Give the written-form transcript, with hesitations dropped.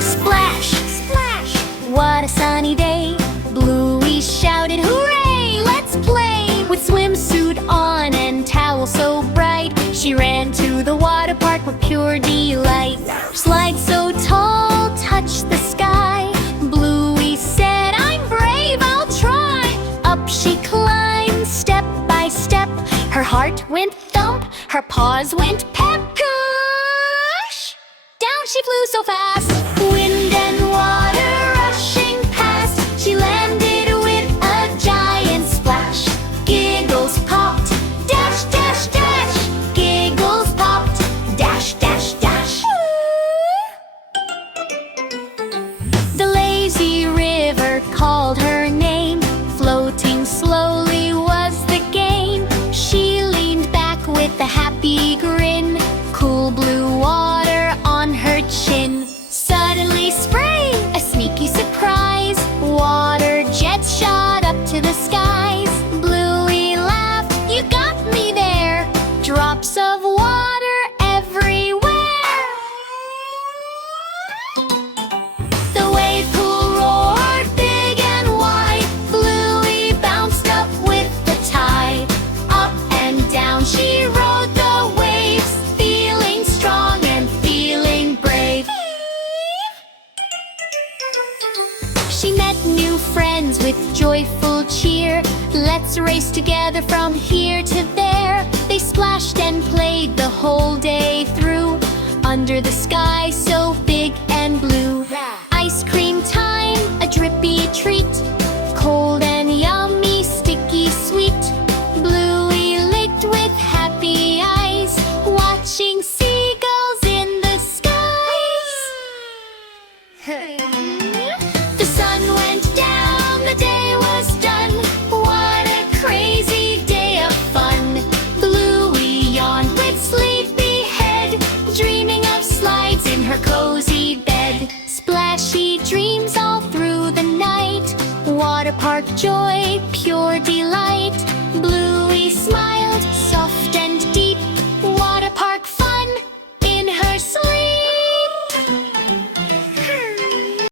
Splash, splash, what a sunny day. Bluey shouted, hooray, let's play! With swimsuit on and towel so bright, she ran to the water park with pure delight. Slide so tall, touch the sky. Bluey said, I'm brave, I'll try. Up she climbed, step by step. Her heart went thump, her paws went pep. Push! Down she flew so fast. Wind and water rushing past. She landed with a giant splash. Giggles popped, dash, dash, dash. Giggles popped, dash, dash, dash. The lazy river called her name. Floating slowly was the game. She leaned back with a happy grin. Cool blue water on her chin. Suddenly spray, a sneaky surprise. Water jets shot up to the skies. Bluey laughed, you got me there. Drops of water everywhere. The wave pool roared big and wide. Bluey bounced up with the tide. Up and down she rode the waves, feeling strong and feeling brave. She met new friends with joyful cheer. Let's race together from here to there. They splashed and played the whole day through, under the sky so big and blue. Ice cream time, a drippy treat. Cold and yummy, sticky sweet. Bluey licked with happy eyes, watching seagulls in the skies. The sun went down, the day was done. What a crazy day of fun. Bluey yawned with sleepy head, dreaming of slides in her cozy bed. Splashy dreams all through the night. Water park joy,